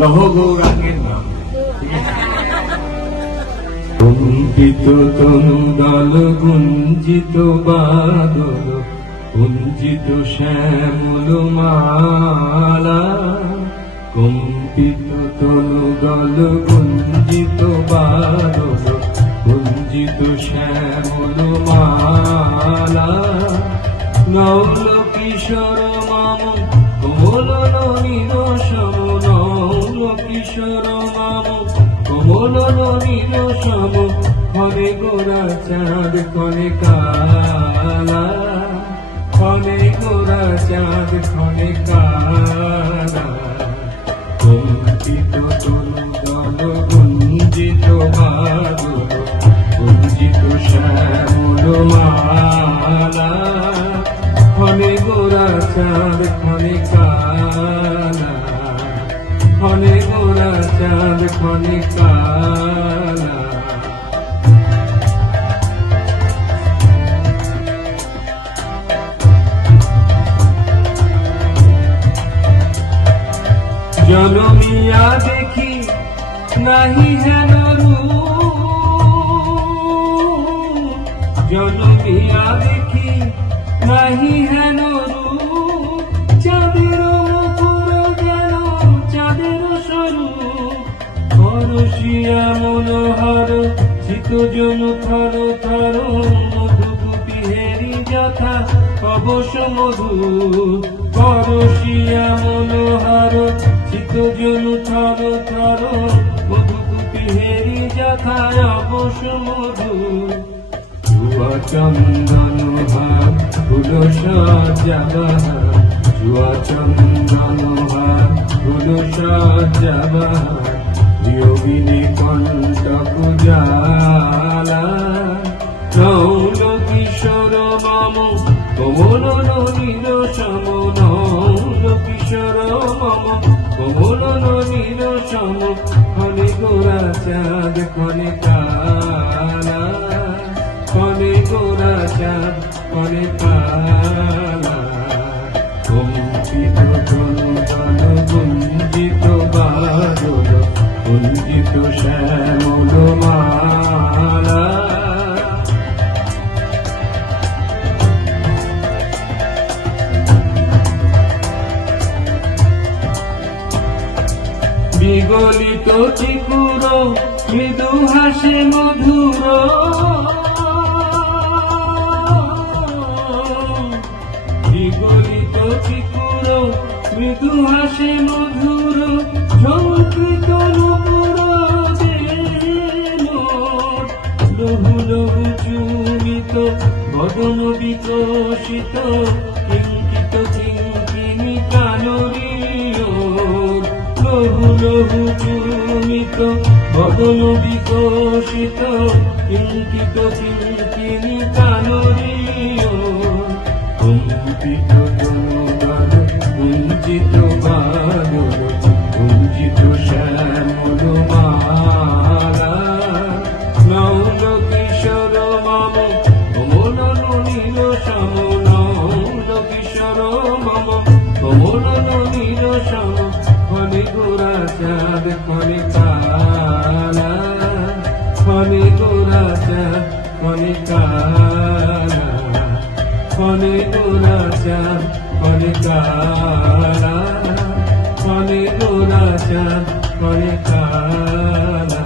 লহ গৌরাঙ্গের নাম। কুঞ্চিত তনু দল গুঞ্জিত বাদল কুঞ্চিত শ্যামল মালা, কম্পিত তনু দল গুঞ্জিত বাদল কুঞ্জিত শ্যামল মালা, নৌল কিশোর মাম কোমল নীর সম, নৌল কিশোর মাম কোমল নীর সম, ক্ষণে গোরা চাঁদ ক্ষণে কালা, ক্ষণে গোরা চাঁদ ক্ষণে কালা, কম্পিত তনু দল গুঞ্জিত বাদল কুঞ্জিত শ্যামল মালা, ক্ষণে গোরা চাঁদ ক্ষণে কালা, ক্ষণে গোরা চাঁদ ক্ষণে কালা। জনমিয়া দেখি নাহি হেন রূপ, জনমিয়া দেখি নাহি হেন রূপ, চাঁদের মুখর যেন চাঁদের স্বরূপ, পরশিয়া মনোহর শীতজন থর থর, মধুকুপি হেরি যথা কবশ মধু, পরশিয়া মনোহর শীতজন থর থর, মধুকুপি হেরি যথা অবশ মধু, জুয়া চন্দন হার ফুল সাজাবাহার, জুয়া চন্দন হার ফুল সাজাবাহার, যোগিনী কণ্টক জালা, নৌল কিশোর মাম কোমল নীর সম, নৌল কিশোর মাম কোমল নীর সম, ক্ষণে গোরা চাঁদ ক্ষণে কালা, ক্ষণে গোরা চাঁদ ক্ষণে কালা, কম্পিত তনু দল গুঞ্জিত বাদল কুঞ্জিত শ্যামল মালা, বিগলিত চিকুর মৃদু হাসে মধুর, বিগলিত চিকুর মৃদু হাসে মধুর, ঝঙ্কৃত নূপুর যেন, লহু লহু চুমিত বদন বিকশিত, কিঙ্কিত কিঙ্কিণী কানরীয়, লহু লহু চুমিত বদন বিকশিত, কিঙ্কিত কিঙ্কিণী কানরীয়, কম্পিত তনু দল গুঞ্জিত বাদল কুঞ্জিত শ্যামল মালা, নৌল কিশোর মাম কোমল নীর সম, নৌল কিশোর মাম কোমল নীর সম, ক্ষণে গোরা চাঁদ ক্ষণে কালা, ক্ষণে গোরা চাঁদ ক্ষণে কালা, ক্ষণে গোরা চাঁদ ক্ষণে কালা, ক্ষণে গোরা চাঁদ ক্ষণে কালা।